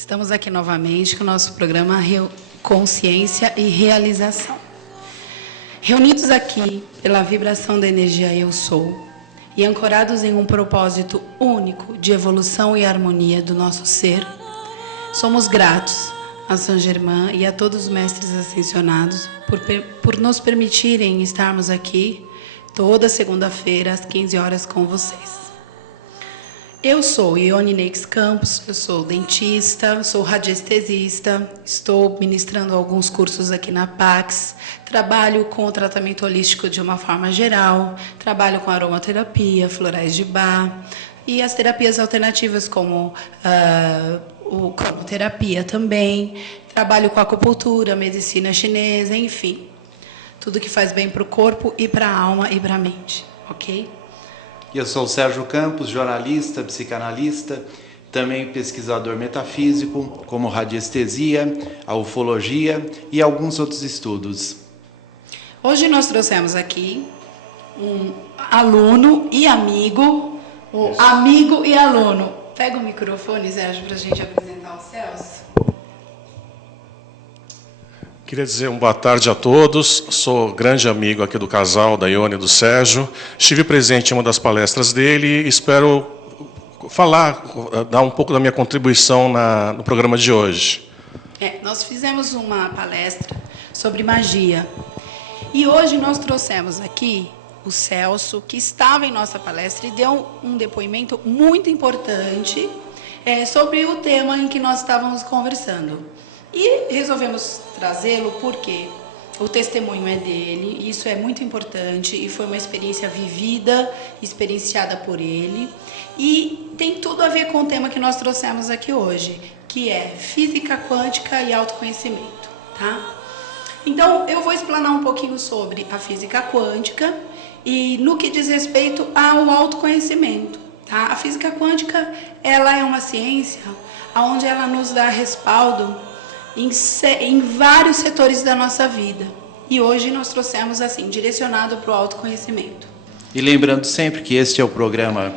Estamos aqui novamente com o nosso programa Consciência e Realização. Reunidos aqui pela vibração da energia Eu Sou e ancorados em um propósito único de evolução e harmonia do nosso ser, somos gratos a Saint Germain e a todos os mestres ascensionados por nos permitirem estarmos aqui toda segunda-feira às 15 horas com vocês. Eu sou Ione Neix Campos, eu sou dentista, sou radiestesista, estou ministrando alguns cursos aqui na Pax, trabalho com o tratamento holístico de uma forma geral, trabalho com aromaterapia, florais de Bach e as terapias alternativas como o cromoterapia também, trabalho com acupuntura, medicina chinesa, enfim, tudo que faz bem para o corpo e para a alma e para a mente, ok? Eu sou o Sérgio Campos, jornalista, psicanalista, também pesquisador metafísico, como radiestesia, a ufologia e alguns outros estudos. Hoje nós trouxemos aqui um aluno e amigo, amigo e aluno. Pega o microfone, Sérgio, para a gente apresentar o Celso. Queria dizer uma boa tarde a todos. Sou grande amigo aqui do casal, da Ione e do Sérgio. Estive presente em uma das palestras dele e espero dar um pouco da minha contribuição no programa de hoje. Nós fizemos uma palestra sobre magia. E hoje nós trouxemos aqui o Celso, que estava em nossa palestra e deu um depoimento muito importante sobre o tema em que nós estávamos conversando. E resolvemos trazê-lo porque o testemunho é dele, e isso é muito importante, e foi uma experiência vivida, experienciada por ele, e tem tudo a ver com o tema que nós trouxemos aqui hoje, que é física quântica e autoconhecimento, tá? Então, eu vou explanar um pouquinho sobre a física quântica e no que diz respeito ao autoconhecimento, tá? A física quântica, ela é uma ciência onde ela nos dá respaldo em vários setores da nossa vida. E hoje nós trouxemos assim, direcionado para o autoconhecimento. E lembrando sempre que este é o programa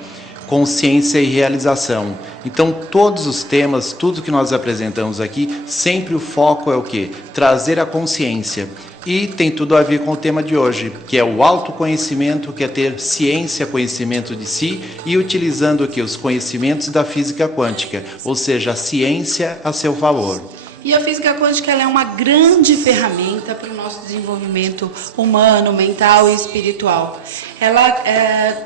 Consciência e Realização. Então, todos os temas, tudo que nós apresentamos aqui, sempre o foco é o quê? Trazer a consciência. E tem tudo a ver com o tema de hoje, que é o autoconhecimento, que é ter ciência, conhecimento de si, e utilizando aqui os conhecimentos da física quântica, ou seja, a ciência a seu favor. E a física quântica ela é uma grande ferramenta para o nosso desenvolvimento humano, mental e espiritual. Ela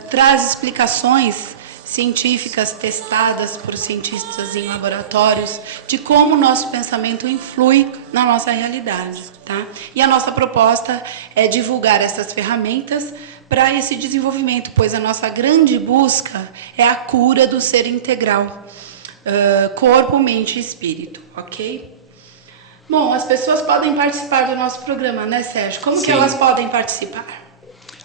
traz explicações científicas testadas por cientistas em laboratórios de como o nosso pensamento influi na nossa realidade, tá? E a nossa proposta é divulgar essas ferramentas para esse desenvolvimento, pois a nossa grande busca é a cura do ser integral, corpo, mente e espírito, ok? Bom, as pessoas podem participar do nosso programa, né, Sérgio? Como que elas podem participar?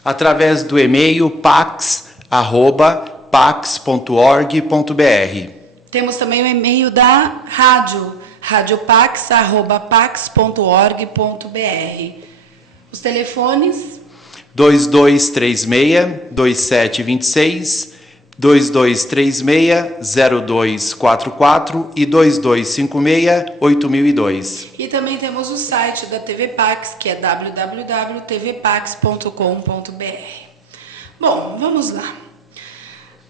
Através do e-mail pax@pax.org.br. Temos também o e-mail da rádio, radiopax@pax.org.br. Os telefones 2236-2726, 2236-0244 e 2256-8002. E também temos o site da TV Pax, que é www.tvpax.com.br. Bom, vamos lá.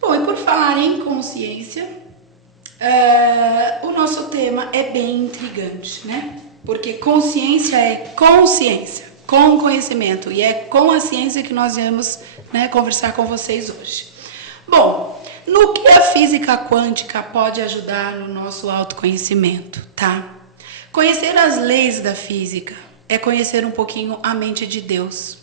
Bom, e por falar em consciência, o nosso tema é bem intrigante, né? Porque consciência é consciência, com conhecimento, e é com a ciência que nós viemos, né, conversar com vocês hoje. Bom, no que a física quântica pode ajudar no nosso autoconhecimento, tá? Conhecer as leis da física é conhecer um pouquinho a mente de Deus.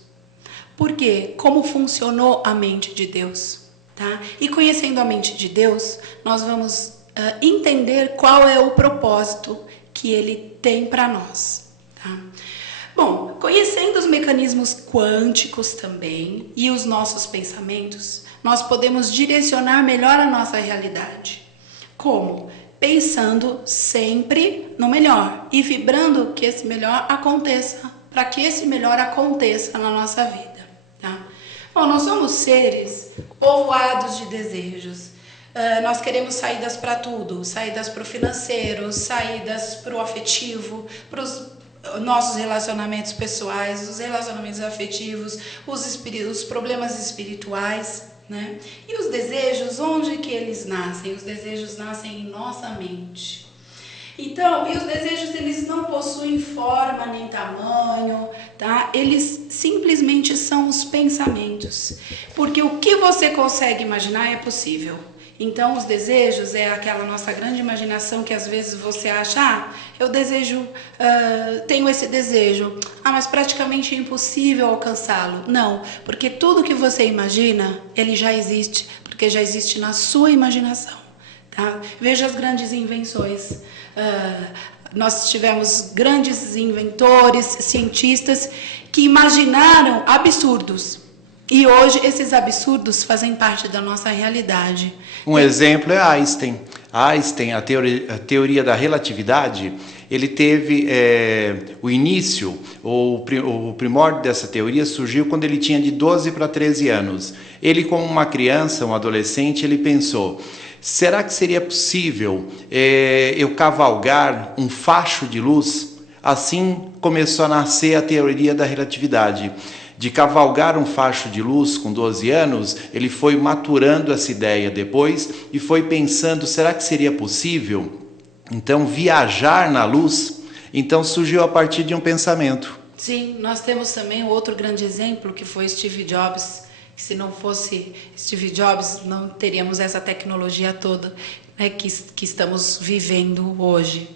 Por quê? Como funcionou a mente de Deus, tá? E conhecendo a mente de Deus, nós vamos entender qual é o propósito que Ele tem para nós, tá? Bom, conhecendo os mecanismos quânticos também e os nossos pensamentos, nós podemos direcionar melhor a nossa realidade. Como? Pensando sempre no melhor e vibrando que esse melhor aconteça, para que esse melhor aconteça na nossa vida, tá? Bom, nós somos seres povoados de desejos. nós queremos saídas para tudo, saídas para o financeiro, saídas para o afetivo, para os nossos relacionamentos pessoais, os relacionamentos afetivos, os problemas espirituais, né? E os desejos, onde que eles nascem? Os desejos nascem em nossa mente. Então, e os desejos, eles não possuem forma nem tamanho, tá? Eles simplesmente são os pensamentos. Porque o que você consegue imaginar é possível. Então, os desejos é aquela nossa grande imaginação que às vezes você acha, eu desejo, tenho esse desejo, mas praticamente é impossível alcançá-lo. Não, porque tudo que você imagina, ele já existe, porque já existe na sua imaginação, tá? Veja as grandes invenções. Nós tivemos grandes inventores, cientistas que imaginaram absurdos. E hoje esses absurdos fazem parte da nossa realidade. Um exemplo é Einstein. Einstein, a teoria da relatividade, ele teve o início, o primórdio dessa teoria surgiu quando ele tinha de 12 para 13 anos. Ele, como uma criança, um adolescente, ele pensou, será que seria possível eu cavalgar um facho de luz? Assim começou a nascer a teoria da relatividade. De cavalgar um facho de luz com 12 anos, ele foi maturando essa ideia depois e foi pensando, será que seria possível, então, viajar na luz? Então, surgiu a partir de um pensamento. Sim, nós temos também outro grande exemplo, que foi Steve Jobs. Se não fosse Steve Jobs, não teríamos essa tecnologia toda, né, que estamos vivendo hoje.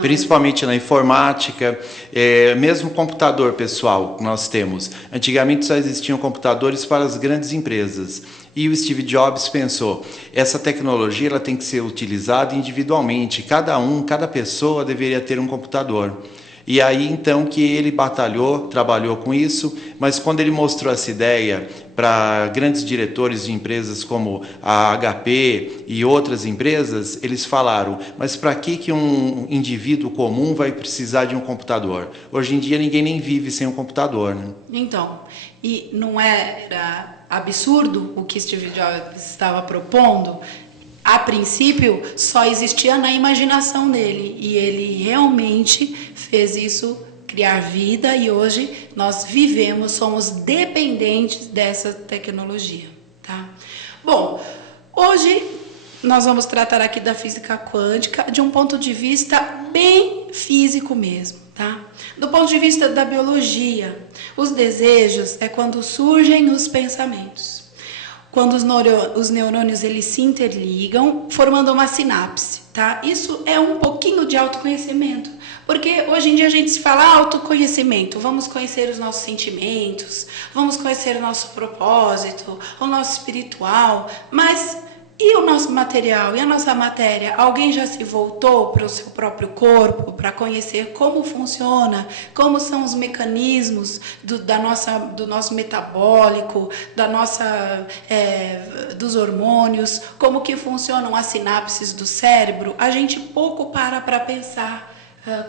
Principalmente na informática, mesmo computador pessoal que nós temos. Antigamente só existiam computadores para as grandes empresas. E o Steve Jobs pensou, essa tecnologia ela tem que ser utilizada individualmente. Cada pessoa deveria ter um computador. E aí então que ele trabalhou com isso, mas quando ele mostrou essa ideia para grandes diretores de empresas como a HP e outras empresas, eles falaram, mas para que um indivíduo comum vai precisar de um computador? Hoje em dia ninguém nem vive sem um computador, né? Então, e não era absurdo o que Steve Jobs estava propondo? A princípio, só existia na imaginação dele, e ele realmente fez isso criar vida, e hoje nós vivemos, somos dependentes dessa tecnologia, tá? Bom, hoje nós vamos tratar aqui da física quântica de um ponto de vista bem físico mesmo, tá? Do ponto de vista da biologia, os desejos é quando surgem os pensamentos. Quando os neurônios eles se interligam, formando uma sinapse, tá? Isso é um pouquinho de autoconhecimento, porque hoje em dia a gente se fala autoconhecimento, vamos conhecer os nossos sentimentos, vamos conhecer o nosso propósito, o nosso espiritual, mas e o nosso material, e a nossa matéria? Alguém já se voltou para o seu próprio corpo para conhecer como funciona, como são os mecanismos do nosso metabólico, dos hormônios, como que funcionam as sinapses do cérebro? A gente pouco para pensar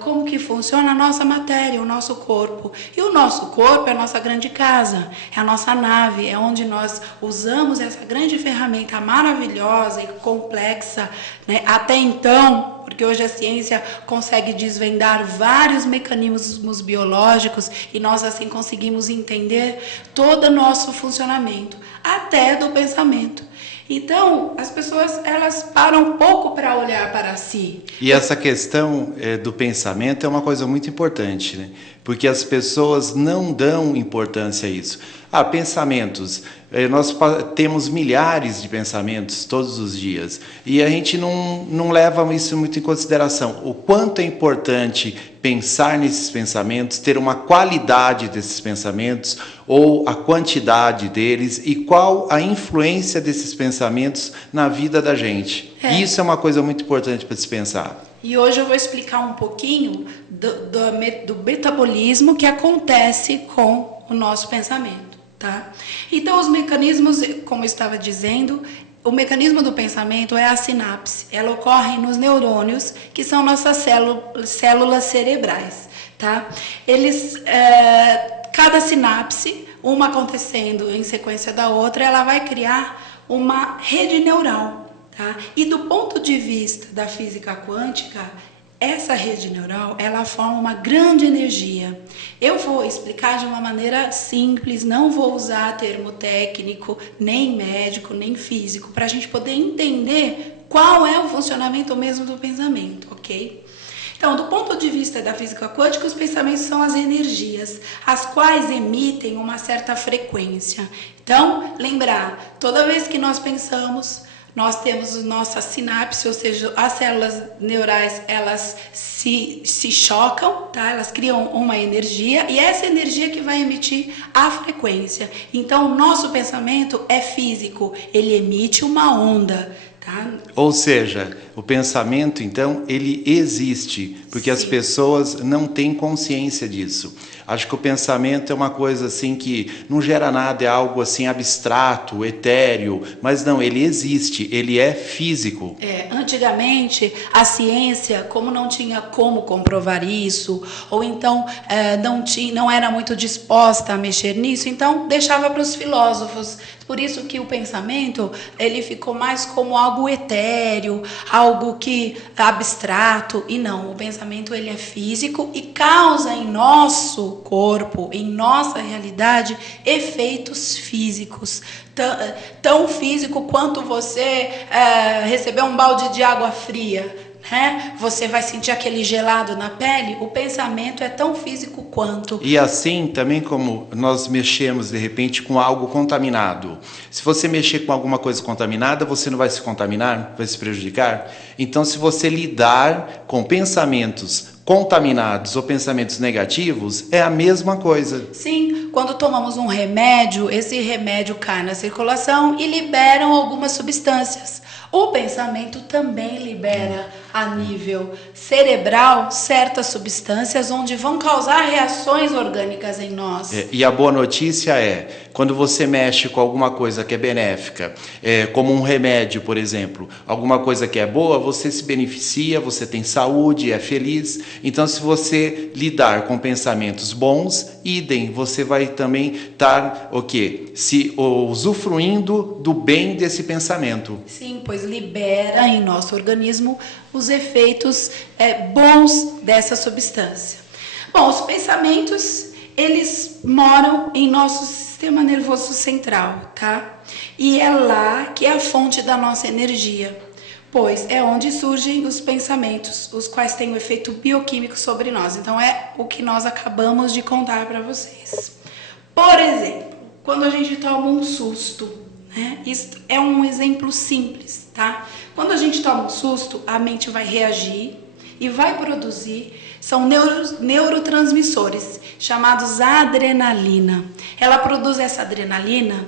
como que funciona a nossa matéria, o nosso corpo. E o nosso corpo é a nossa grande casa, é a nossa nave, é onde nós usamos essa grande ferramenta maravilhosa e complexa, né? Até então, porque hoje a ciência consegue desvendar vários mecanismos biológicos e nós assim conseguimos entender todo o nosso funcionamento, até do pensamento. Então, as pessoas elas param um pouco para olhar para si. E essa questão do pensamento é uma coisa muito importante, né? Porque as pessoas não dão importância a isso. Pensamentos. Nós temos milhares de pensamentos todos os dias e a gente não leva isso muito em consideração. O quanto é importante pensar nesses pensamentos, ter uma qualidade desses pensamentos ou a quantidade deles e qual a influência desses pensamentos na vida da gente. Isso é uma coisa muito importante para se pensar. E hoje eu vou explicar um pouquinho do metabolismo que acontece com o nosso pensamento. Tá? Então, os mecanismos, como eu estava dizendo, o mecanismo do pensamento é a sinapse. Ela ocorre nos neurônios, que são nossas células cerebrais. Tá? Cada sinapse, uma acontecendo em sequência da outra, ela vai criar uma rede neural, tá? E do ponto de vista da física quântica, essa rede neural, ela forma uma grande energia. Eu vou explicar de uma maneira simples, não vou usar termo técnico, nem médico, nem físico, para a gente poder entender qual é o funcionamento mesmo do pensamento, ok? Então, do ponto de vista da física quântica, os pensamentos são as energias, as quais emitem uma certa frequência. Então, lembrar, toda vez que nós pensamos, nós temos nossa sinapse, ou seja, as células neurais, elas se chocam, tá? Elas criam uma energia e essa energia que vai emitir a frequência. Então, o nosso pensamento é físico, ele emite uma onda, tá? Ou seja, o pensamento, então, ele existe, porque as pessoas não têm consciência disso. Acho que o pensamento é uma coisa assim que não gera nada, é algo assim abstrato, etéreo, mas não, ele existe, ele é físico. Antigamente, a ciência, como não tinha como comprovar isso, ou então não era muito disposta a mexer nisso, então deixava para os filósofos. Por isso que o pensamento, ele ficou mais como algo etéreo, algo que abstrato, e não, o pensamento ele é físico e causa em nosso corpo, em nossa realidade, efeitos físicos. Tão físico quanto você receber um balde de água fria, né? Você vai sentir aquele gelado na pele. O pensamento é tão físico quanto. E assim também como nós mexemos de repente com algo contaminado. Se você mexer com alguma coisa contaminada, você não vai se contaminar, vai se prejudicar. Então, se você lidar com pensamentos contaminados ou pensamentos negativos, é a mesma coisa. Sim, quando tomamos um remédio, esse remédio cai na circulação e liberam algumas substâncias. O pensamento também libera a nível cerebral certas substâncias onde vão causar reações orgânicas em nós. E a boa notícia é, quando você mexe com alguma coisa que é benéfica, como um remédio, por exemplo, alguma coisa que é boa, você se beneficia, você tem saúde, é feliz. Então, se você lidar com pensamentos bons, idem, você vai também estar, se usufruindo do bem desse pensamento. Sim, pois libera em nosso organismo os efeitos bons dessa substância. Bom, os pensamentos, eles moram em nosso sistema nervoso central, tá? E é lá que é a fonte da nossa energia, pois é onde surgem os pensamentos, os quais têm um efeito bioquímico sobre nós. Então, é o que nós acabamos de contar para vocês. Por exemplo, quando a gente toma um susto, né? Isso é um exemplo simples, tá? Quando a gente toma um susto, a mente vai reagir e vai produzir, são neurotransmissores chamados adrenalina. Ela produz essa adrenalina,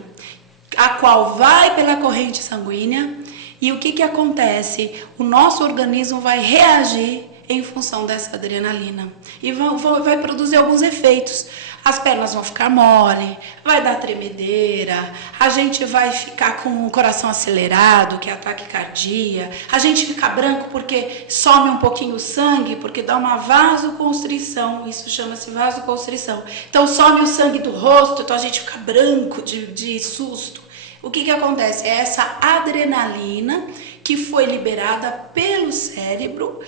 a qual vai pela corrente sanguínea, e o que acontece? O nosso organismo vai reagir em função dessa adrenalina e vai produzir alguns efeitos. As pernas vão ficar mole, vai dar tremedeira, a gente vai ficar com o coração acelerado, que é ataque cardíaco, a gente fica branco porque some um pouquinho o sangue, porque dá uma vasoconstrição, isso chama-se vasoconstrição. Então some o sangue do rosto, então a gente fica branco de susto. O que acontece? É essa adrenalina que foi liberada pelo cérebro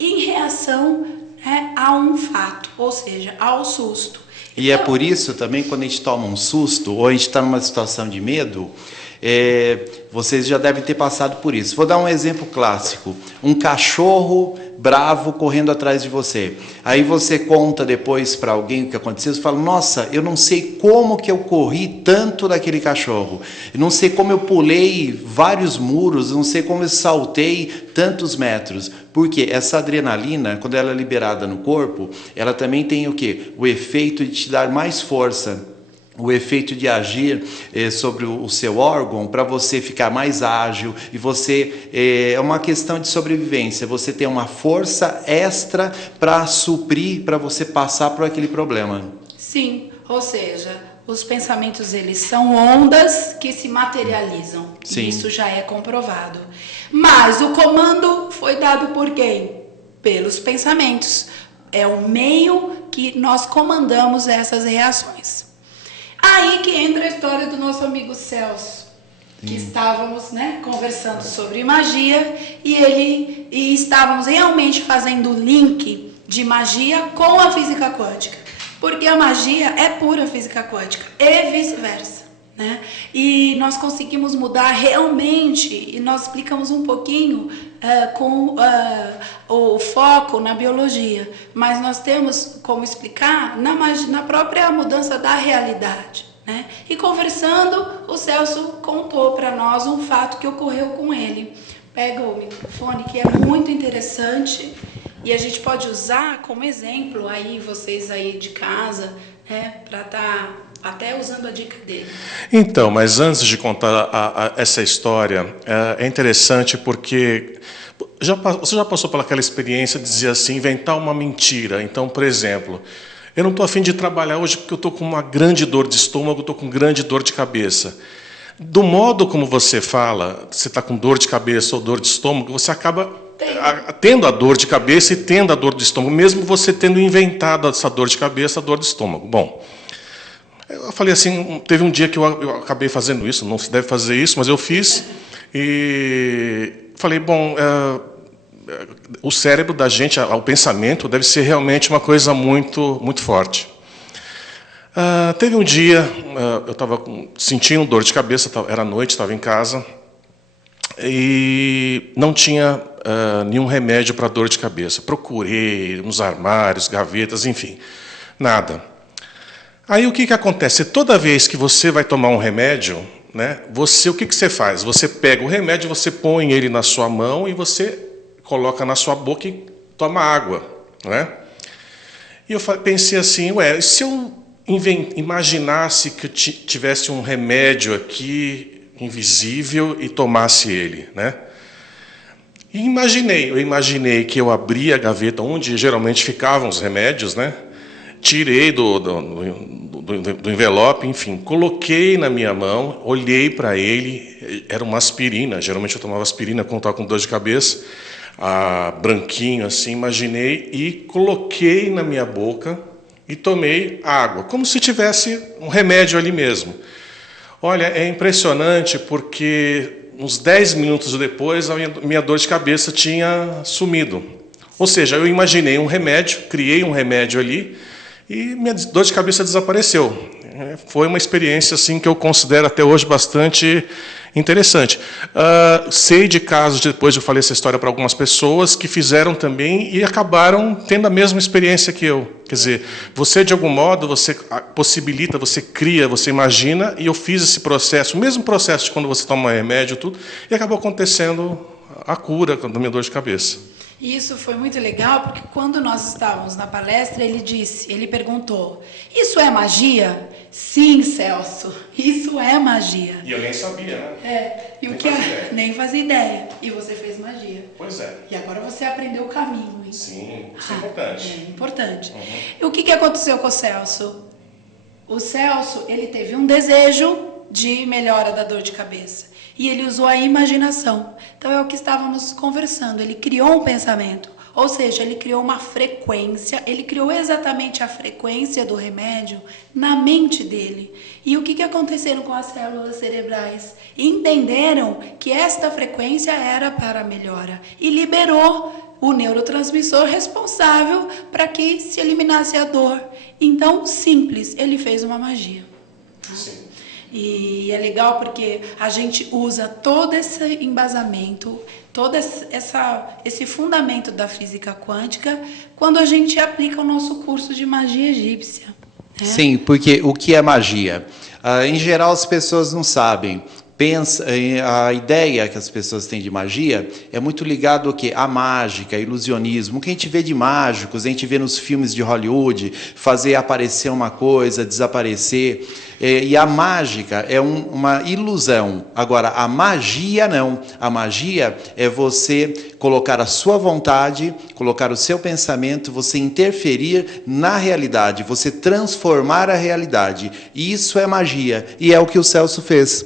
em reação a um fato, ou seja, ao susto. E é por isso também, quando a gente toma um susto, ou a gente está numa situação de medo, vocês já devem ter passado por isso. Vou dar um exemplo clássico. Um cachorro bravo correndo atrás de você. Aí você conta depois para alguém o que aconteceu, você fala, nossa, eu não sei como que eu corri tanto daquele cachorro. Eu não sei como eu pulei vários muros, não sei como eu saltei tantos metros. Porque essa adrenalina, quando ela é liberada no corpo, ela também tem o quê? O efeito de te dar mais força. O efeito de agir sobre o seu órgão para você ficar mais ágil e você é uma questão de sobrevivência. Você tem uma força extra para suprir, para você passar por aquele problema. Sim, ou seja, os pensamentos eles são ondas que se materializam. Sim. Isso já é comprovado. Mas o comando foi dado por quem? Pelos pensamentos. É o meio que nós comandamos essas reações. Aí que entra a história do nosso amigo Celso. que estávamos, né, conversando sobre magia e estávamos realmente fazendo o link de magia com a física quântica, porque a magia é pura física quântica e vice-versa, né? E nós conseguimos mudar realmente, e nós explicamos um pouquinho com o foco na biologia, mas nós temos como explicar na própria mudança da realidade, né? E conversando, o Celso contou para nós um fato que ocorreu com ele. Pega o microfone, que é muito interessante, e a gente pode usar como exemplo aí, vocês aí de casa, né, para estar até usando a dica dele. Então, mas antes de contar essa história, é interessante porque você já passou por aquela experiência de dizer assim, inventar uma mentira. Então, por exemplo, eu não estou a fim de trabalhar hoje porque eu estou com uma grande dor de estômago, estou com grande dor de cabeça. Do modo como você fala, você está com dor de cabeça ou dor de estômago, você acaba tendo a dor de cabeça e tendo a dor de estômago, mesmo você tendo inventado essa dor de cabeça, a dor de estômago. Bom, eu falei assim, teve um dia que eu acabei fazendo isso, não se deve fazer isso, mas eu fiz, e falei, bom, o cérebro da gente, o pensamento, deve ser realmente uma coisa muito, muito forte. Teve um dia, eu estava sentindo dor de cabeça, era noite, estava em casa, e não tinha nenhum remédio para dor de cabeça. Procurei nos armários, gavetas, enfim, nada. Aí o que acontece? Toda vez que você vai tomar um remédio, né, o que você faz? Você pega o remédio, você põe ele na sua mão e você coloca na sua boca e toma água, né? E eu pensei assim, se eu imaginasse que eu tivesse um remédio aqui invisível e tomasse ele, né? E eu imaginei que eu abria a gaveta onde geralmente ficavam os remédios, né? Tirei do envelope, enfim, coloquei na minha mão, olhei para ele, era uma aspirina, geralmente eu tomava aspirina quando estava com dor de cabeça, branquinho assim, imaginei, e coloquei na minha boca e tomei água, como se tivesse um remédio ali mesmo. Olha, é impressionante porque uns 10 minutos depois a minha dor de cabeça tinha sumido. Ou seja, eu imaginei um remédio, criei um remédio ali, e minha dor de cabeça desapareceu. Foi uma experiência assim que eu considero até hoje bastante interessante. Sei de casos, depois eu falei essa história para algumas pessoas, que fizeram também e acabaram tendo a mesma experiência que eu. Quer dizer, você de algum modo, você possibilita, você cria, você imagina, e eu fiz esse processo, o mesmo processo de quando você toma remédio, tudo, e acabou acontecendo a cura da minha dor de cabeça. E isso foi muito legal, porque quando nós estávamos na palestra, ele perguntou, isso é magia? Sim, Celso, isso é magia. E eu nem sabia, né? E nem fazia ideia. E você fez magia. Pois é. E agora você aprendeu o caminho, hein? Sim, isso é importante. É importante. Uhum. E o que aconteceu com o Celso? O Celso, ele teve um desejo de melhora da dor de cabeça. E ele usou a imaginação. Então é o que estávamos conversando. Ele criou um pensamento. Ou seja, ele criou uma frequência. Ele criou exatamente a frequência do remédio na mente dele. E o que aconteceu com as células cerebrais? Entenderam que esta frequência era para a melhora. E liberou o neurotransmissor responsável para que se eliminasse a dor. Então, simples, ele fez uma magia. Sim. E é legal porque a gente usa todo esse embasamento, todo esse fundamento da física quântica quando a gente aplica o nosso curso de magia egípcia. Né? Sim, porque o que é magia? Em geral, as pessoas não sabem. A ideia que as pessoas têm de magia é muito ligado ao quê? À mágica, ilusionismo. O que a gente vê de mágicos, a gente vê nos filmes de Hollywood, fazer aparecer uma coisa, desaparecer. E a mágica é uma ilusão. Agora, a magia não. A magia é você colocar a sua vontade, colocar o seu pensamento, você interferir na realidade, você transformar a realidade. E isso é magia. E é o que o Celso fez.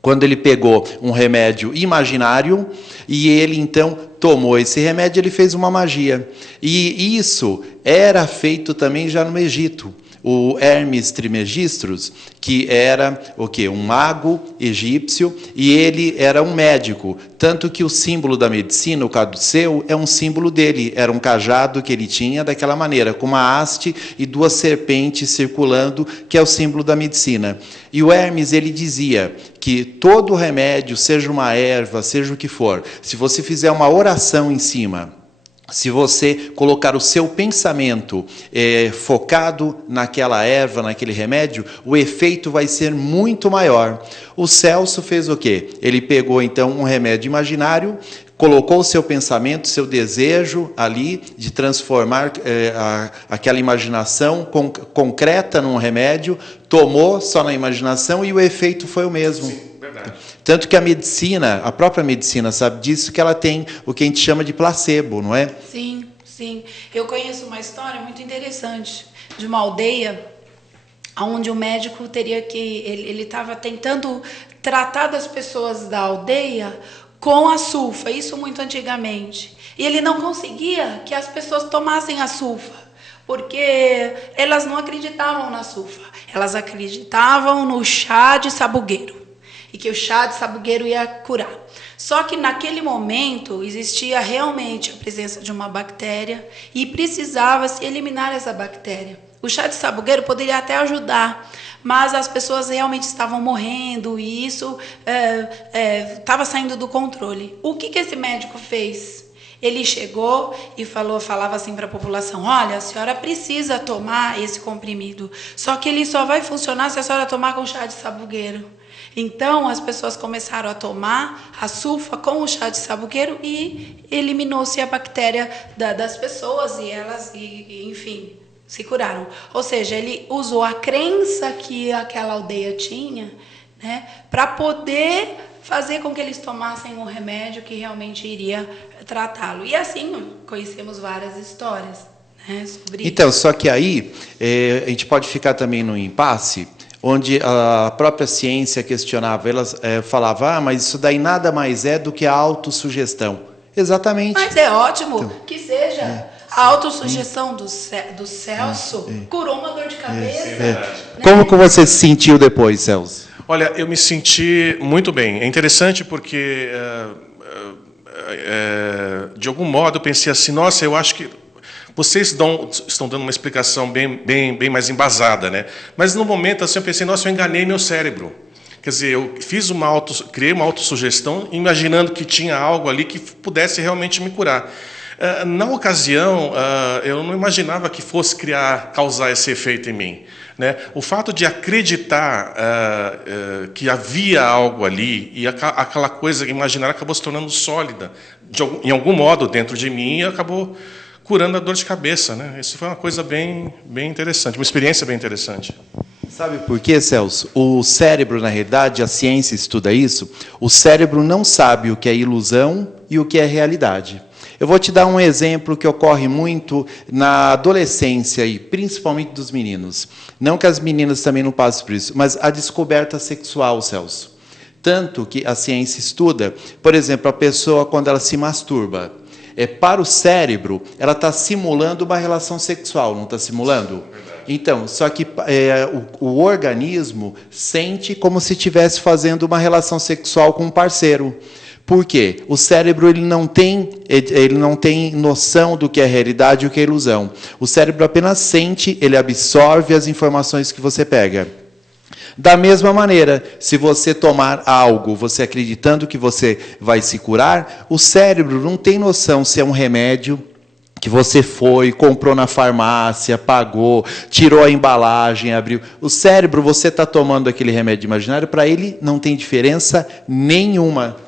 Quando ele pegou um remédio imaginário e ele, então, tomou esse remédio, ele fez uma magia. E isso era feito também já no Egito. o Hermes Trismegistus, que era o quê? Um mago egípcio, e ele era um médico, tanto que o símbolo da medicina, o caduceu, é um símbolo dele, era um cajado que ele tinha daquela maneira, com uma haste e duas serpentes circulando, que é o símbolo da medicina. E o Hermes, ele dizia que todo remédio, seja uma erva, seja o que for, se você fizer uma oração em cima, se você colocar o seu pensamento focado naquela erva, naquele remédio, o efeito vai ser muito maior. O Celso fez o quê? Ele pegou, então, um remédio imaginário, colocou o seu pensamento, seu desejo ali de transformar aquela imaginação concreta num remédio, tomou só na imaginação e o efeito foi o mesmo. Sim, verdade. Tanto que a medicina, a própria medicina sabe disso, que ela tem o que a gente chama de placebo, não é? Sim, sim. Eu conheço uma história muito interessante de uma aldeia onde o médico teria que... Ele estava tentando tratar das pessoas da aldeia com a sulfa, isso muito antigamente. E ele não conseguia que as pessoas tomassem a sulfa, porque elas não acreditavam na sulfa. Elas acreditavam no chá de sabugueiro. E que o chá de sabugueiro ia curar. Só que naquele momento existia realmente a presença de uma bactéria e precisava se eliminar essa bactéria. O chá de sabugueiro poderia até ajudar, mas as pessoas realmente estavam morrendo e isso estava saindo do controle. O que esse médico fez? Ele chegou e falava assim para a população: olha, a senhora precisa tomar esse comprimido, só que ele só vai funcionar se a senhora tomar com chá de sabugueiro. Então, as pessoas começaram a tomar a sulfa com o chá de sabugueiro e eliminou-se a bactéria das pessoas e elas, enfim, se curaram. Ou seja, ele usou a crença que aquela aldeia tinha, né, para poder fazer com que eles tomassem um remédio que realmente iria tratá-lo. E assim, conhecemos várias histórias, né, sobre então, isso. só que aí a gente pode ficar também no impasse, onde a própria ciência questionava, elas falava, mas isso daí nada mais é do que a autossugestão. Exatamente. Mas é ótimo então, que seja. A autossugestão do Celso curou uma dor de cabeça. Né? Como que você se sentiu depois, Celso? Olha, eu me senti muito bem. É interessante porque, de algum modo, eu pensei assim, nossa, eu acho que vocês estão dando uma explicação bem mais embasada, né? Mas, no momento, assim, eu pensei, nossa, eu enganei meu cérebro. Quer dizer, eu criei uma autossugestão, imaginando que tinha algo ali que pudesse realmente me curar. Na ocasião, eu não imaginava que fosse causar esse efeito em mim, né? O fato de acreditar que havia algo ali, e aquela coisa imaginária acabou se tornando sólida, em algum modo, dentro de mim, e acabou curando a dor de cabeça, né? Isso foi uma coisa bem interessante, uma experiência bem interessante. Sabe por quê, Celso? O cérebro, na realidade, a ciência estuda isso, o cérebro não sabe o que é ilusão e o que é realidade. Eu vou te dar um exemplo que ocorre muito na adolescência, e principalmente dos meninos. Não que as meninas também não passem por isso, mas a descoberta sexual, Celso. Tanto que a ciência estuda, por exemplo, a pessoa quando ela se masturba, para o cérebro, ela está simulando uma relação sexual, não está simulando? Então, só que o organismo sente como se estivesse fazendo uma relação sexual com um parceiro. Por quê? O cérebro ele não tem noção do que é realidade e o que é ilusão. O cérebro apenas sente, ele absorve as informações que você pega. Da mesma maneira, se você tomar algo, você acreditando que você vai se curar, o cérebro não tem noção se é um remédio que você foi, comprou na farmácia, pagou, tirou a embalagem, abriu. O cérebro, você está tomando aquele remédio imaginário, para ele não tem diferença nenhuma.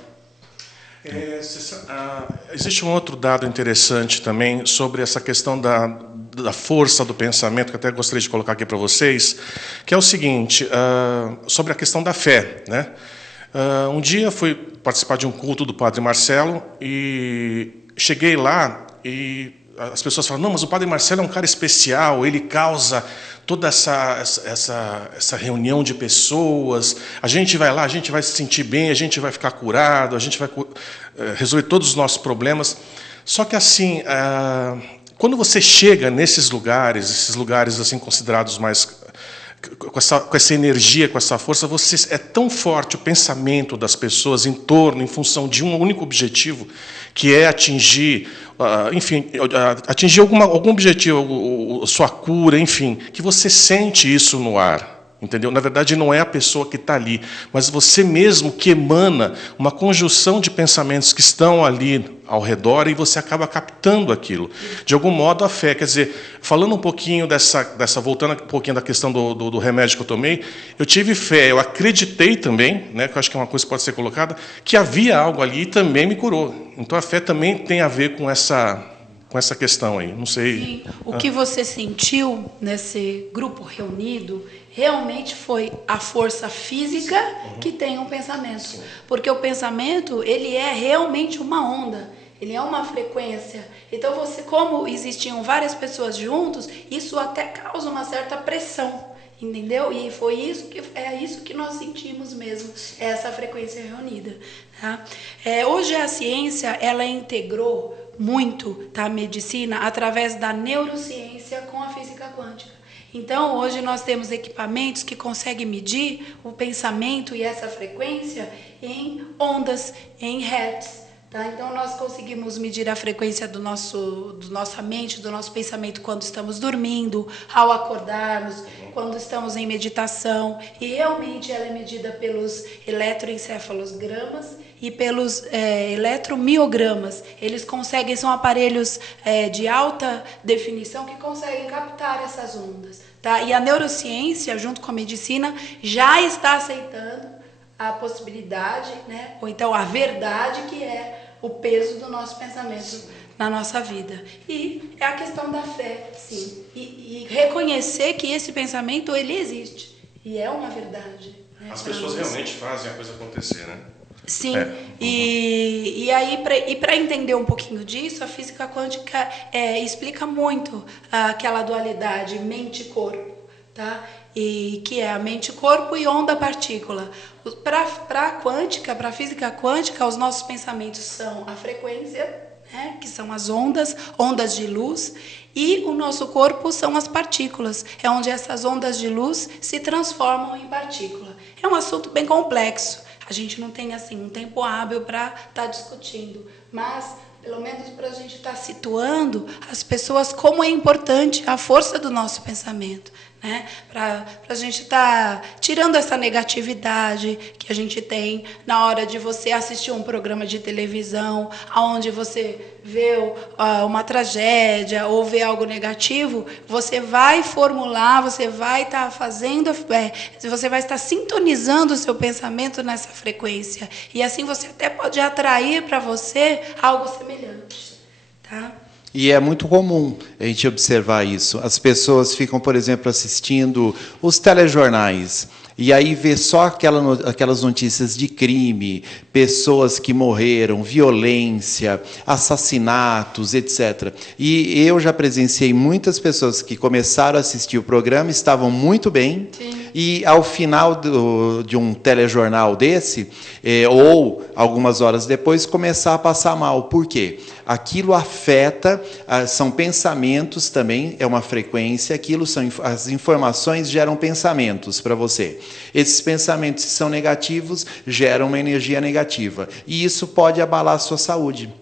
Existe um outro dado interessante também sobre essa questão da força do pensamento, que até gostaria de colocar aqui para vocês, que é o seguinte, sobre a questão da fé, né? Um dia fui participar de um culto do Padre Marcelo e cheguei lá e as pessoas falam, não, mas o Padre Marcelo é um cara especial, ele causa toda essa reunião de pessoas, a gente vai lá, a gente vai se sentir bem, a gente vai ficar curado, a gente vai resolver todos os nossos problemas. Só que, assim, quando você chega nesses lugares, esses lugares assim considerados mais com essa energia, com essa força, você é tão forte o pensamento das pessoas em torno, em função de um único objetivo, que é atingir, enfim, atingir algum objetivo, sua cura, enfim, que você sente isso no ar. Entendeu? Na verdade, não é a pessoa que está ali, mas você mesmo que emana uma conjunção de pensamentos que estão ali ao redor e você acaba captando aquilo. De algum modo, a fé. Quer dizer, falando um pouquinho voltando um pouquinho da questão do remédio que eu tomei, eu tive fé, eu acreditei também, né, que eu acho que é uma coisa que pode ser colocada, que havia algo ali e também me curou. Então, a fé também tem a ver com essa questão aí. Não sei. Sim. O que você sentiu nesse grupo reunido realmente foi a força física que tem um pensamento. Porque o pensamento, ele é realmente uma onda, ele é uma frequência. Então, como existiam várias pessoas juntos, isso até causa uma certa pressão, entendeu? E é isso que nós sentimos mesmo, essa frequência reunida. Tá? Hoje a ciência, ela integrou muito, tá, a medicina através da neurociência com a física quântica. Então, hoje nós temos equipamentos que conseguem medir o pensamento e essa frequência em ondas, em hertz. Tá? Então, nós conseguimos medir a frequência do nossa mente, do nosso pensamento quando estamos dormindo, ao acordarmos, quando estamos em meditação. E realmente ela é medida pelos eletroencefalogramas e pelos eletromiogramas. Eles são aparelhos de alta definição que conseguem captar essas ondas. Tá? E a neurociência, junto com a medicina, já está aceitando a possibilidade, né? Ou então a verdade, que é o peso do nosso pensamento na nossa vida. E é a questão da fé, sim. E reconhecer que esse pensamento, ele existe. E é uma verdade. Né? As pessoas realmente fazem a coisa acontecer, né? Sim, e aí para entender um pouquinho disso, a física quântica explica muito aquela dualidade mente-corpo, tá? E que é a mente-corpo e onda-partícula. Para a quântica, para a física quântica, os nossos pensamentos são a frequência, né? Que são as ondas de luz, e o nosso corpo são as partículas, é onde essas ondas de luz se transformam em partícula. É um assunto bem complexo. A gente não tem assim um tempo hábil para estar discutindo, mas pelo menos para a gente estar situando as pessoas como é importante a força do nosso pensamento, né? Para a gente estar tirando essa negatividade que a gente tem na hora de você assistir um programa de televisão, onde você vê uma tragédia ou vê algo negativo, você vai formular, você vai estar fazendo, você vai estar sintonizando o seu pensamento nessa frequência. E assim você até pode atrair para você algo semelhante. Tá? E é muito comum a gente observar isso. As pessoas ficam, por exemplo, assistindo os telejornais, e aí vê só aquelas notícias de crime, pessoas que morreram, violência, assassinatos, etc. E eu já presenciei muitas pessoas que começaram a assistir o programa, estavam muito bem, sim, e ao final de um telejornal desse, ou algumas horas depois, começar a passar mal. Por quê? Aquilo afeta, são pensamentos também, é uma frequência, as informações geram pensamentos para você. Esses pensamentos, se são negativos, geram uma energia negativa. E isso pode abalar a sua saúde.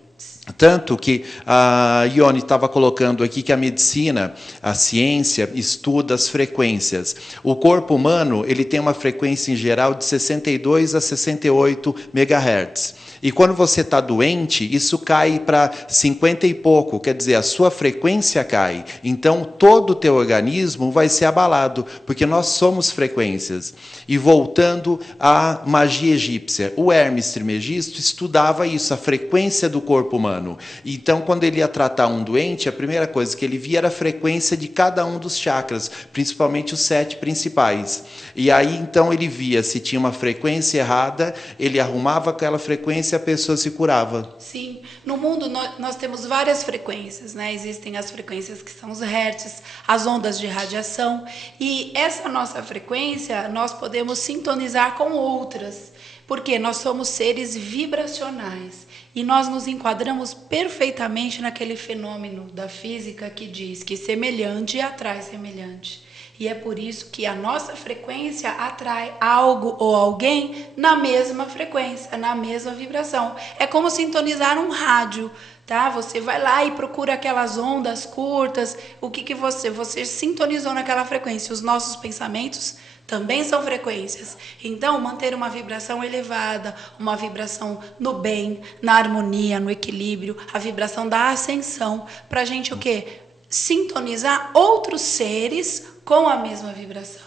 Tanto que a Ione estava colocando aqui que a medicina, a ciência, estuda as frequências. O corpo humano, ele tem uma frequência em geral de 62 a 68 MHz. E quando você está doente, isso cai para 50 e pouco, quer dizer, a sua frequência cai. Então, todo o teu organismo vai ser abalado, porque nós somos frequências. E voltando à magia egípcia, o Hermes Trismegisto estudava isso, a frequência do corpo humano. Então, quando ele ia tratar um doente, a primeira coisa que ele via era a frequência de cada um dos chakras, principalmente os 7 principais. E aí, então, ele via se tinha uma frequência errada, ele arrumava aquela frequência, a pessoa se curava. Sim, no mundo nós temos várias frequências, né? Existem as frequências que são os hertz, as ondas de radiação, e essa nossa frequência nós podemos sintonizar com outras, Porque nós somos seres vibracionais e nós nos enquadramos perfeitamente naquele fenômeno da física que diz que semelhante atrai semelhante. E é por isso que a nossa frequência atrai algo ou alguém na mesma frequência, na mesma vibração. É como sintonizar um rádio, tá? Você vai lá e procura aquelas ondas curtas, o que você sintonizou naquela frequência. Os nossos pensamentos também são frequências. Então, manter uma vibração elevada, uma vibração no bem, na harmonia, no equilíbrio, a vibração da ascensão, para a gente o quê? Sintonizar outros seres com a mesma vibração,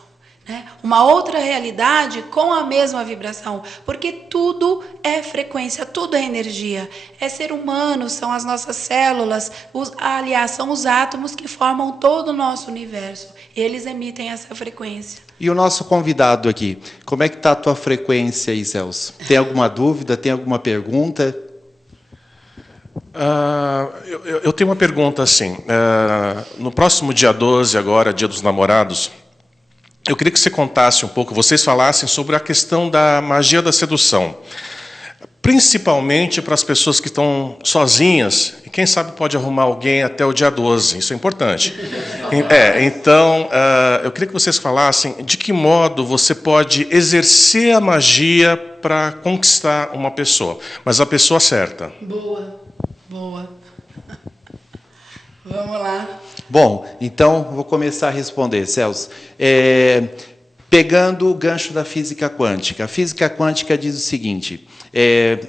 né? Uma outra realidade com a mesma vibração, porque tudo é frequência, tudo é energia. É ser humano, são as nossas células, aliás, são os átomos que formam todo o nosso universo. Eles emitem essa frequência. E o nosso convidado aqui, como é que está a tua frequência aí, Celso? Tem alguma dúvida, tem alguma pergunta? Eu tenho uma pergunta assim. No próximo dia 12, agora, Dia dos Namorados, eu queria que você contasse um pouco, vocês falassem sobre a questão da magia da sedução. Principalmente para as pessoas que estão sozinhas, e quem sabe pode arrumar alguém até o dia 12, isso é importante. Então, eu queria que vocês falassem de que modo você pode exercer a magia para conquistar uma pessoa, mas a pessoa certa. Boa. Vamos lá. Bom, então vou começar a responder, Celso. Pegando o gancho da física quântica. A física quântica diz o seguinte,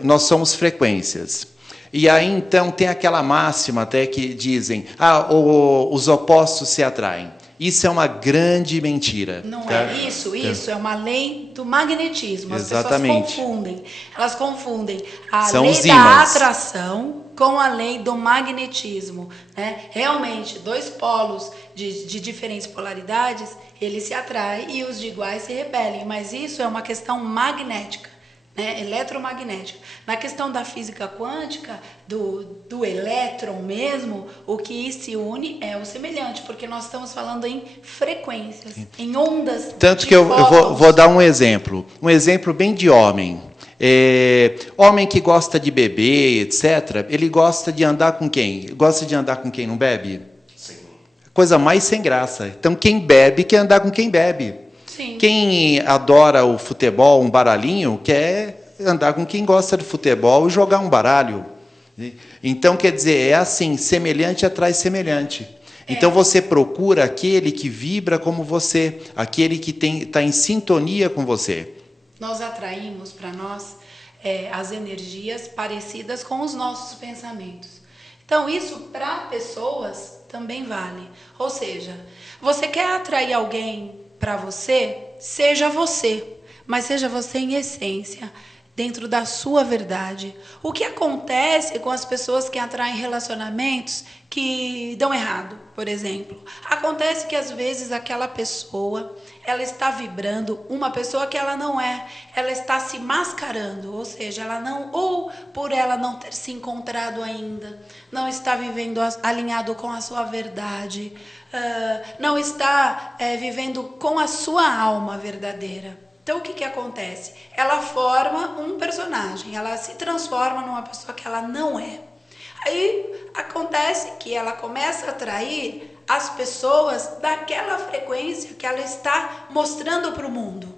nós somos frequências. E aí, então, tem aquela máxima até que dizem, os opostos se atraem. Isso é uma grande mentira. Não tá? é isso é uma lei do magnetismo. As Exatamente. pessoas confundem. Elas confundem a São lei os da ímãs. atração com a lei do magnetismo, né? Realmente, dois polos de diferentes polaridades, eles se atraem e os de iguais se repelem. Mas isso é uma questão magnética, né? Eletromagnética. Na questão da física quântica, do elétron mesmo, o que se une é o semelhante, porque nós estamos falando em frequências, em ondas. Tanto que eu vou dar um exemplo bem de homem. Homem que gosta de beber, etc., ele gosta de andar com quem? Gosta de andar com quem não bebe? Sim. Coisa mais sem graça. Então, quem bebe quer andar com quem bebe. Sim. Quem adora o futebol, um baralhinho, quer andar com quem gosta de futebol e jogar um baralho. Então, quer dizer, é assim, semelhante atrai semelhante. Então, você procura aquele que vibra como você, aquele que está em sintonia com você. Nós atraímos para nós as energias parecidas com os nossos pensamentos. Então, isso para pessoas também vale. Ou seja, você quer atrair alguém para você, mas seja você em essência, dentro da sua verdade. O que acontece com as pessoas que atraem relacionamentos que dão errado, por exemplo? Acontece que às vezes aquela pessoa, ela está vibrando uma pessoa que ela não é, ela está se mascarando, ou seja, ela não, ou por ela não ter se encontrado ainda, não está vivendo alinhado com a sua verdade, não está vivendo com a sua alma verdadeira. Então, o que acontece? Ela forma um personagem, ela se transforma numa pessoa que ela não é. Aí, acontece que ela começa a atrair as pessoas daquela frequência que ela está mostrando para o mundo.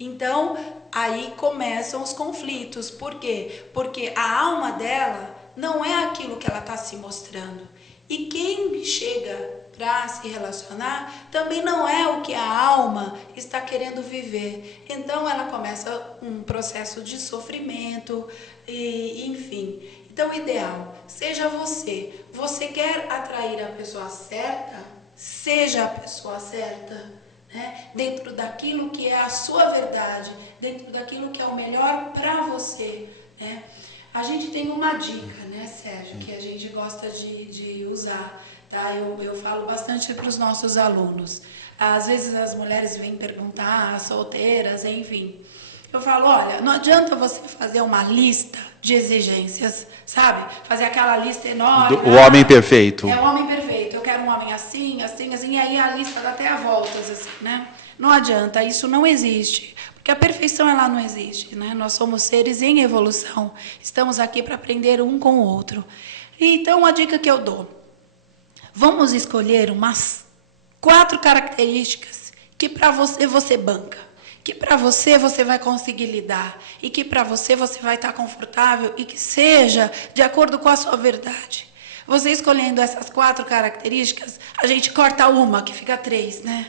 Então, aí começam os conflitos. Por quê? Porque a alma dela não é aquilo que ela está se mostrando. E quem chega para se relacionar também não é o que a alma está querendo viver. Então ela começa um processo de sofrimento, enfim. Então o ideal, seja você. Você quer atrair a pessoa certa? Seja a pessoa certa, né? Dentro daquilo que é a sua verdade, dentro daquilo que é o melhor para você, né? A gente tem uma dica, né, Sérgio, que a gente gosta de usar. Tá? Eu falo bastante para os nossos alunos. Às vezes as mulheres vêm perguntar, solteiras, enfim. Eu falo, olha, não adianta você fazer uma lista de exigências, sabe? Fazer aquela lista enorme. O homem perfeito. É o homem perfeito. Eu quero um homem assim, assim, assim. E aí a lista dá até a voltas, assim, né? Não adianta, isso não existe. Porque a perfeição ela não existe, né? Nós somos seres em evolução. Estamos aqui para aprender um com o outro. Então, a dica que eu dou: vamos escolher umas 4 características que para você banca, que para você vai conseguir lidar e que para você vai estar confortável e que seja de acordo com a sua verdade. Você escolhendo essas 4 características, a gente corta uma, que fica 3, né?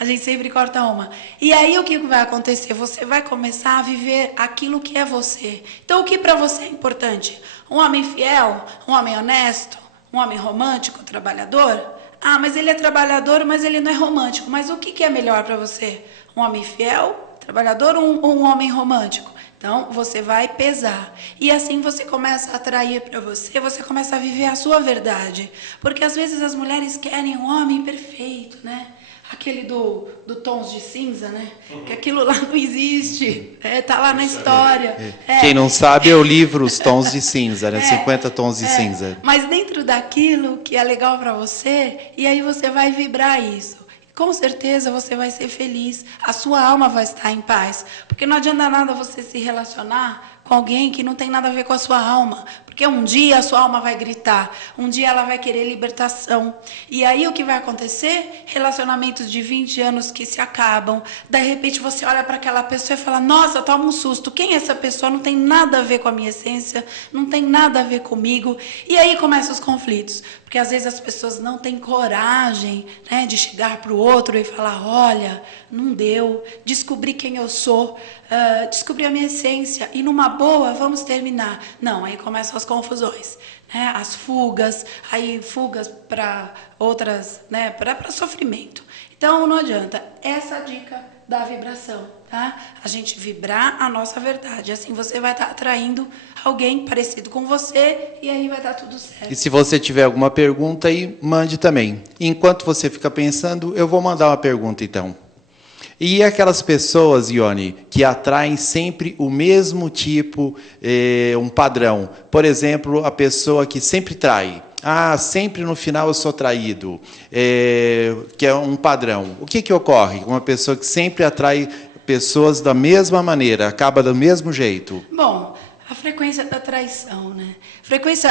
A gente sempre corta uma. E aí o que vai acontecer? Você vai começar a viver aquilo que é você. Então o que para você é importante? Um homem fiel, um homem honesto, um homem romântico, trabalhador? Ah, mas ele é trabalhador, mas ele não é romântico. Mas o que é melhor para você? Um homem fiel, trabalhador ou um homem romântico? Então, você vai pesar. E assim você começa a atrair para você começa a viver a sua verdade. Porque às vezes as mulheres querem um homem perfeito, né? Aquele do tons de cinza, né? Que aquilo lá não existe. Tá lá na história. Quem não sabe é o livro Os Tons de Cinza, né? 50 Tons de Cinza. Mas dentro daquilo que é legal para você, e aí você vai vibrar isso. Com certeza você vai ser feliz, a sua alma vai estar em paz. Porque não adianta nada você se relacionar com alguém que não tem nada a ver com a sua alma. Porque um dia a sua alma vai gritar, um dia ela vai querer libertação. E aí o que vai acontecer? Relacionamentos de 20 anos que se acabam. De repente você olha para aquela pessoa e fala: nossa, toma um susto. Quem é essa pessoa? Não tem nada a ver com a minha essência, não tem nada a ver comigo. E aí começam os conflitos. Porque às vezes as pessoas não têm coragem, né, de chegar para o outro e falar: olha, não deu, descobri quem eu sou, descobri a minha essência e numa boa vamos terminar. Não, aí começam as confusões, né, as fugas, aí fugas para outras, né, para sofrimento. Então não adianta, essa é a dica da vibração, tá? A gente vibrar a nossa verdade, assim você vai estar atraindo alguém parecido com você e aí vai dar tudo certo. E se você tiver alguma pergunta aí, mande também. Enquanto você fica pensando, eu vou mandar uma pergunta então. E aquelas pessoas, Ione, que atraem sempre o mesmo tipo, um padrão. Por exemplo, a pessoa que sempre trai. Ah, sempre no final eu sou traído, que é um padrão. O que ocorre? Uma pessoa que sempre atrai pessoas da mesma maneira, acaba do mesmo jeito. Bom, a frequência da traição, né?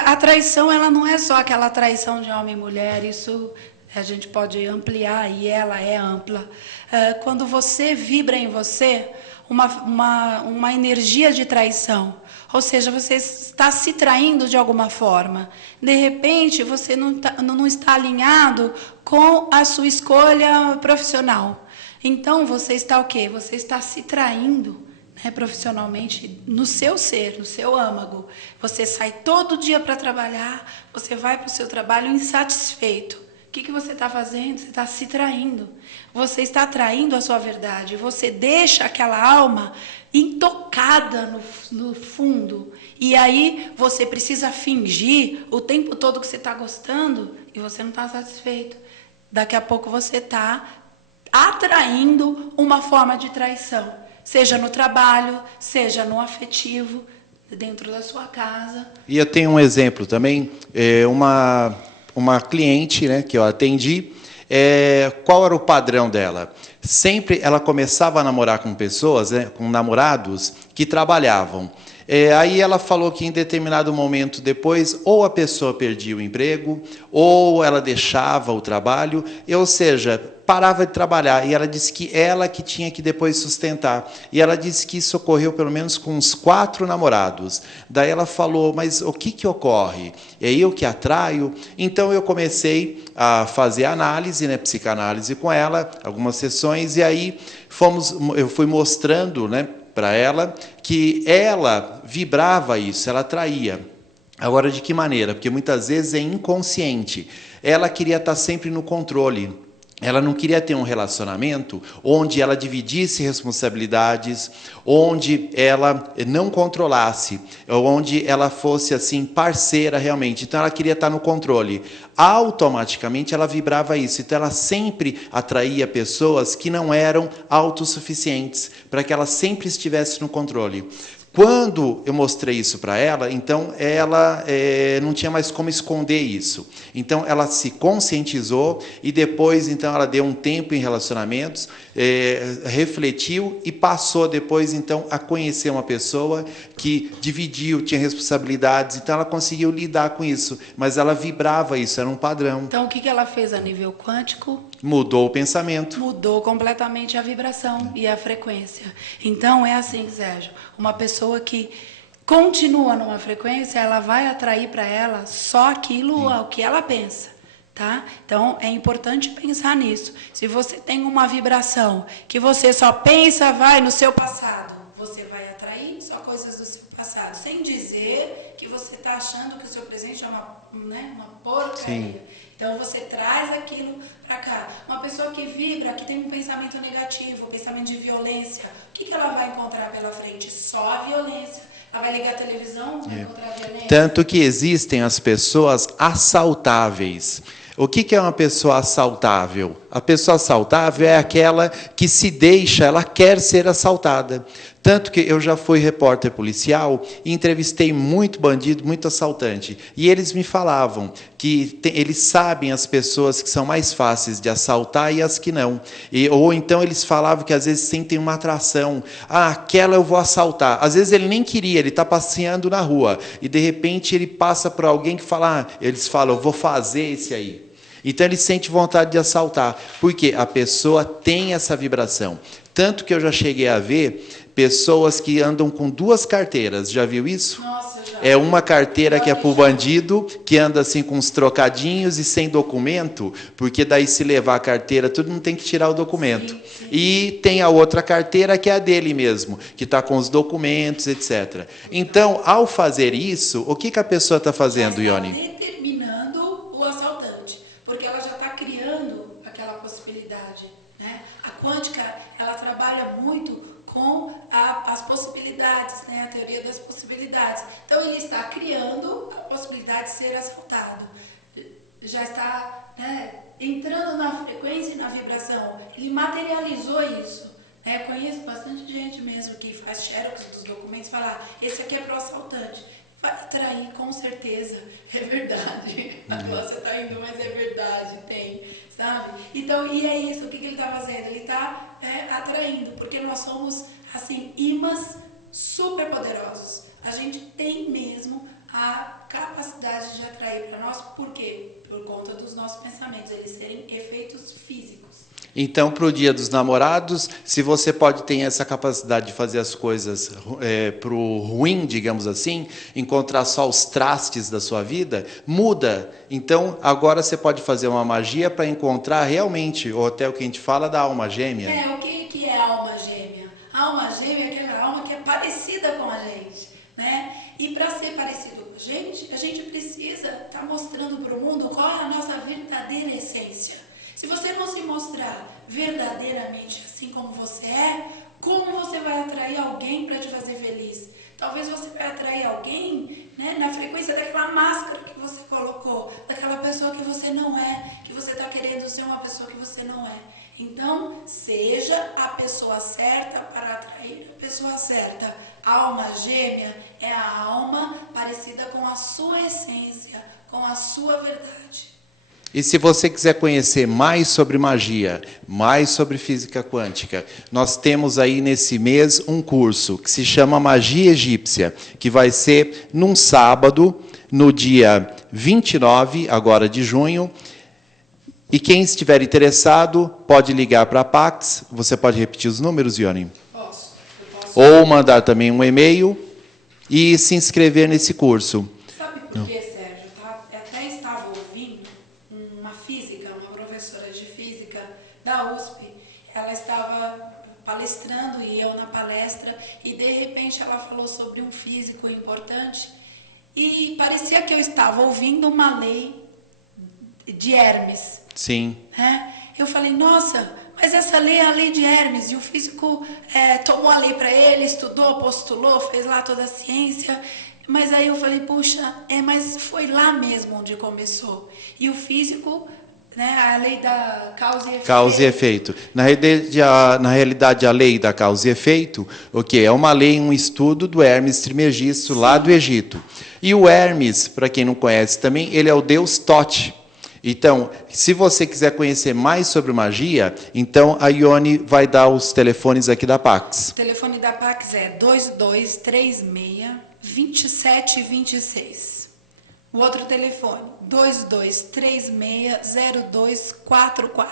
A traição, ela não é só aquela traição de homem e mulher, isso a gente pode ampliar e ela é ampla. Quando você vibra em você uma energia de traição, ou seja, você está se traindo de alguma forma. De repente, você não está alinhado com a sua escolha profissional. Então, você está o quê? Você está se traindo, né, profissionalmente no seu ser, no seu âmago. Você sai todo dia para trabalhar, você vai para o seu trabalho insatisfeito. O que você está fazendo? Você está se traindo. Você está traindo a sua verdade. Você deixa aquela alma intocada no fundo. E aí você precisa fingir o tempo todo que você está gostando e você não está satisfeito. Daqui a pouco você está atraindo uma forma de traição. Seja no trabalho, seja no afetivo, dentro da sua casa. E eu tenho um exemplo também. Uma cliente, né, que eu atendi, qual era o padrão dela? Sempre ela começava a namorar com pessoas, né, com namorados que trabalhavam. Aí ela falou que em determinado momento depois, ou a pessoa perdia o emprego, ou ela deixava o trabalho, ou seja, parava de trabalhar. E ela disse que ela que tinha que depois sustentar. E ela disse que isso ocorreu pelo menos com uns 4 namorados. Daí ela falou: mas o que ocorre? É eu que atraio? Então eu comecei a fazer análise, né, psicanálise com ela, algumas sessões, e aí eu fui mostrando, né, para ela que ela vibrava isso, ela atraía. Agora, de que maneira? Porque muitas vezes é inconsciente. Ela queria estar sempre no controle. Ela não queria ter um relacionamento onde ela dividisse responsabilidades, onde ela não controlasse, onde ela fosse assim parceira realmente. Então ela queria estar no controle. Automaticamente ela vibrava isso. Então ela sempre atraía pessoas que não eram autossuficientes, para que ela sempre estivesse no controle. Quando eu mostrei isso para ela, então ela não tinha mais como esconder isso. Então ela se conscientizou e depois então ela deu um tempo em relacionamentos, refletiu e passou depois então a conhecer uma pessoa que dividiu, tinha responsabilidades, então ela conseguiu lidar com isso, mas ela vibrava isso, era um padrão. Então, o que ela fez a nível quântico? Mudou o pensamento. Mudou completamente a vibração e a frequência. Então, é assim, Sérgio, uma pessoa que continua numa frequência, ela vai atrair para ela só aquilo ao que ela pensa, tá? Então, é importante pensar nisso. Se você tem uma vibração que você só pensa, vai no seu passado, você vai atrair só coisas do seu passado, sem dizer que você está achando que o seu presente é uma porcaria. Sim. Então, você traz aquilo para cá. Uma pessoa que vibra, que tem um pensamento negativo, um pensamento de violência, o que ela vai encontrar pela frente? Só a violência. Ela vai ligar a televisão, vai encontrar a violência. Tanto que existem as pessoas assaltáveis. O que é uma pessoa assaltável? A pessoa assaltável é aquela que se deixa, ela quer ser assaltada. Tanto que eu já fui repórter policial e entrevistei muito bandido, muito assaltante. E eles me falavam que eles sabem as pessoas que são mais fáceis de assaltar e as que não. Ou então eles falavam que às vezes sentem uma atração. Ah, aquela eu vou assaltar. Às vezes ele nem queria, ele está passeando na rua. E de repente ele passa por alguém que fala, eles falam, eu vou fazer esse aí. Então ele sente vontade de assaltar, porque a pessoa tem essa vibração. Tanto que eu já cheguei a ver pessoas que andam com 2 carteiras. Já viu isso? Nossa, já. É uma carteira que é para o bandido, que anda assim com uns trocadinhos e sem documento, porque daí se levar a carteira, tudo não tem que tirar o documento. Sim, sim. E tem a outra carteira que é a dele mesmo, que está com os documentos, etc. Então, ao fazer isso, o que a pessoa está fazendo, Ela está Ione? determinando o assaltante, porque ela já está criando aquela possibilidade, né? A quântica, ela trabalha muito com as possibilidades, né? A teoria das possibilidades. Então, ele está criando a possibilidade de ser assaltado. Já está, né, entrando na frequência e na vibração. Ele materializou isso. Conheço bastante gente mesmo que faz xerox dos documentos e fala, esse aqui é para o assaltante. Vai atrair, com certeza. É verdade. Agora você está indo, mas é verdade, tem. Sabe? Então, e é isso, o que ele está fazendo? Ele está atraindo, porque nós somos, assim, imãs super poderosos. A gente tem mesmo a capacidade de atrair para nós, por quê? Por conta dos nossos pensamentos, eles serem efeitos físicos. Então, para o Dia dos Namorados, se você pode ter essa capacidade de fazer as coisas para o ruim, digamos assim, encontrar só os trastes da sua vida, muda. Então, agora você pode fazer uma magia para encontrar realmente, ou até o que a gente fala da alma gêmea. O que é a alma gêmea? A alma gêmea é aquela alma que é parecida com a gente, né? E para ser parecido com a gente precisa estar mostrando para o mundo qual é a nossa verdadeira essência. Se você não se mostrar verdadeiramente assim como você é, como você vai atrair alguém para te fazer feliz? Talvez você vai atrair alguém, né, na frequência daquela máscara que você colocou, daquela pessoa que você não é, que você está querendo ser uma pessoa que você não é. Então, seja a pessoa certa para atrair a pessoa certa. A alma gêmea é a alma parecida com a sua essência, com a sua verdade. E se você quiser conhecer mais sobre magia, mais sobre física quântica, nós temos aí nesse mês um curso que se chama Magia Egípcia, que vai ser num sábado, no dia 29, agora de junho. E quem estiver interessado, pode ligar para a Pax. Você pode repetir os números, Ione? Posso. Ou mandar também um e-mail e se inscrever nesse curso. Sabe por quê, Sérgio? Até estava ouvindo uma professora de física da USP. Ela estava palestrando e eu na palestra, e de repente ela falou sobre um físico importante e parecia que eu estava ouvindo uma lei de Hermes. Sim. Eu falei, nossa, mas essa lei é a lei de Hermes, e o físico tomou a lei para ele, estudou, postulou, fez lá toda a ciência, mas aí eu falei, puxa, mas foi lá mesmo onde começou. E o físico né, a lei da causa e efeito. Causa e efeito. Na realidade, a lei da causa e efeito, o que é uma lei, um estudo do Hermes Trismegisto, lá do Egito. E o Hermes, para quem não conhece também, ele é o deus Tote. Então, se você quiser conhecer mais sobre magia, então a Ione vai dar os telefones aqui da Pax. O telefone da Pax é 2236-2726. O outro telefone, 2236-0244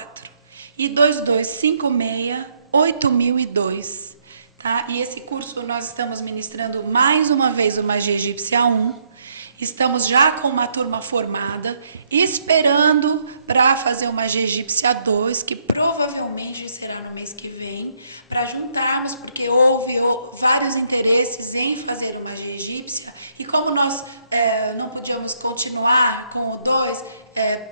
e 2256-8002. Tá? E esse curso nós estamos ministrando mais uma vez o Magia Egípcia 1. Estamos já com uma turma formada, esperando para fazer o Magia Egípcia 2, que provavelmente será no mês que vem, para juntarmos, porque houve vários interesses em fazer o Magia Egípcia, e como nós não podíamos continuar com o 2,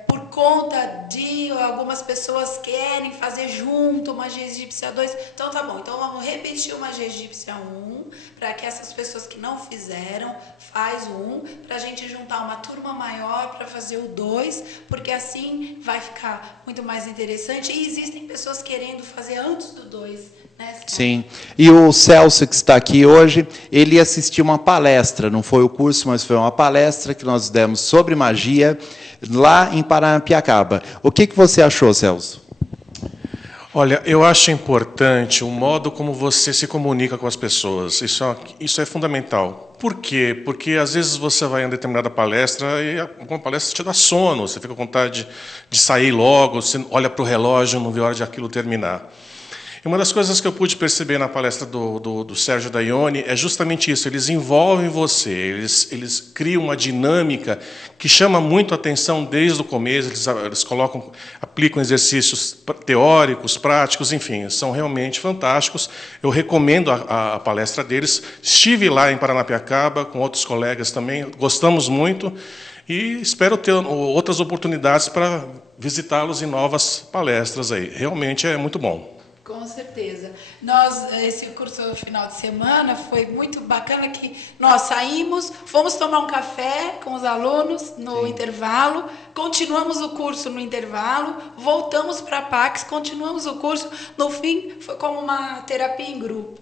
por conta de algumas pessoas querem fazer junto o Magia Egípcia 2, então tá bom, então vamos repetir o Magia Egípcia 1, para que essas pessoas que não fizeram, faz um, para a gente juntar uma turma maior para fazer o 2, porque assim vai ficar muito mais interessante, e existem pessoas querendo fazer antes do 2, né? Sim, e o Celso, que está aqui hoje, ele assistiu uma palestra, não foi o curso, mas foi uma palestra que nós demos sobre magia, lá em Paranapiacaba. O que você achou, Celso? Olha, eu acho importante o modo como você se comunica com as pessoas. Isso é fundamental. Por quê? Porque às vezes você vai em determinada palestra e alguma palestra te dá sono, você fica com vontade de sair logo, você olha para o relógio, não vê a hora de aquilo terminar. E uma das coisas que eu pude perceber na palestra do Sérgio e da Ione é justamente isso, eles envolvem você, eles criam uma dinâmica que chama muito a atenção desde o começo, eles aplicam exercícios teóricos, práticos, enfim, são realmente fantásticos. Eu recomendo a palestra deles. Estive lá em Paranapiacaba com outros colegas também, gostamos muito e espero ter outras oportunidades para visitá-los em novas palestras aí. Realmente é muito bom. Com certeza. Esse curso no final de semana foi muito bacana, que nós saímos, fomos tomar um café com os alunos no intervalo, continuamos o curso no intervalo, voltamos para a Pax, continuamos o curso, no fim foi como uma terapia em grupo.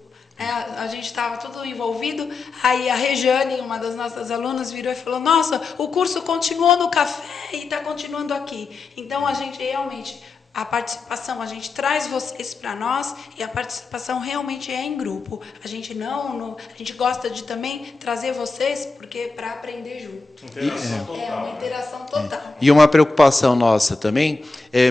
A gente estava tudo envolvido, aí a Rejane, uma das nossas alunas, virou e falou: nossa, o curso continuou no café e está continuando aqui. Então a gente realmente... A participação, a gente traz vocês para nós e a participação realmente é em grupo. A gente a gente gosta de também trazer vocês porque para aprender junto. Uma interação total. E uma preocupação nossa também,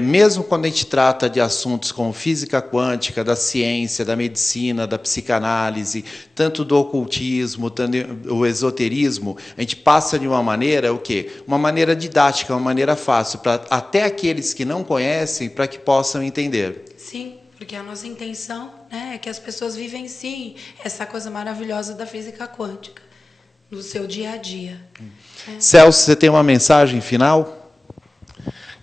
mesmo quando a gente trata de assuntos como física quântica, da ciência, da medicina, da psicanálise, tanto do ocultismo, tanto do esoterismo, a gente passa de uma maneira, o quê? Uma maneira didática, uma maneira fácil, para até aqueles que não conhecem, para que possam entender. Sim, porque a nossa intenção, né, é que as pessoas vivenciem essa coisa maravilhosa da física quântica no seu dia a dia. Celso, você tem uma mensagem final?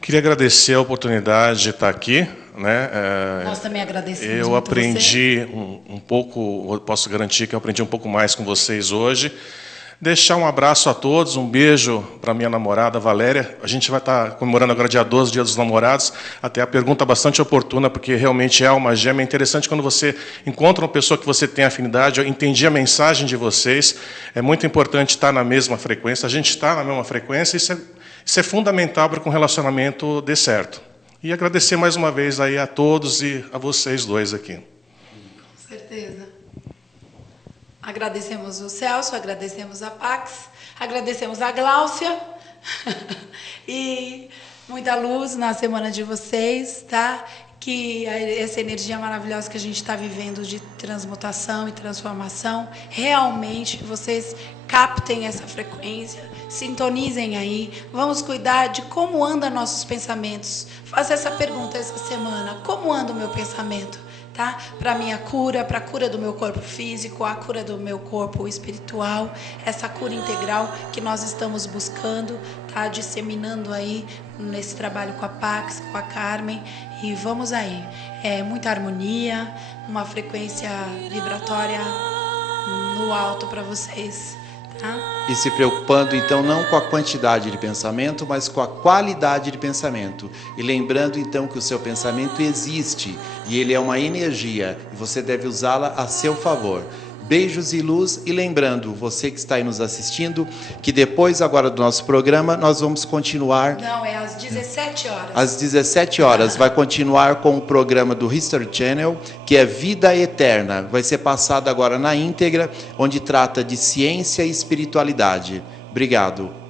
Queria agradecer a oportunidade de estar aqui. Né? Nós também agradecemos. Eu aprendi um pouco, posso garantir que eu aprendi um pouco mais com vocês hoje. Deixar um abraço a todos, um beijo para minha namorada Valéria. A gente vai estar comemorando agora dia 12, Dia dos Namorados. Até a pergunta bastante oportuna, porque realmente é uma gema. É interessante quando você encontra uma pessoa que você tem afinidade. Eu entendi a mensagem de vocês. É muito importante estar na mesma frequência. A gente está na mesma frequência. Isso é fundamental para que um relacionamento dê certo. E agradecer mais uma vez aí a todos e a vocês dois aqui. Com certeza. Agradecemos o Celso, agradecemos a Pax, agradecemos a Gláucia e muita luz na semana de vocês, tá? Que essa energia maravilhosa que a gente está vivendo de transmutação e transformação, realmente vocês captem essa frequência, sintonizem aí, vamos cuidar de como andam nossos pensamentos. Faça essa pergunta essa semana: como anda o meu pensamento? Tá? Para a minha cura, para a cura do meu corpo físico, a cura do meu corpo espiritual, essa cura integral que nós estamos buscando, tá? Disseminando aí nesse trabalho com a Pax, com a Carmen, e vamos aí, muita harmonia, uma frequência vibratória no alto para vocês, tá? E se preocupando, então, não com a quantidade de pensamento, mas com a qualidade de pensamento. E lembrando, então, que o seu pensamento existe e ele é uma energia e você deve usá-la a seu favor. Beijos e luz, e lembrando, você que está aí nos assistindo, que depois agora do nosso programa, nós vamos continuar... Não, é às 17 horas. Às 17 horas, vai continuar com o programa do History Channel, que é Vida Eterna. Vai ser passado agora na íntegra, onde trata de ciência e espiritualidade. Obrigado.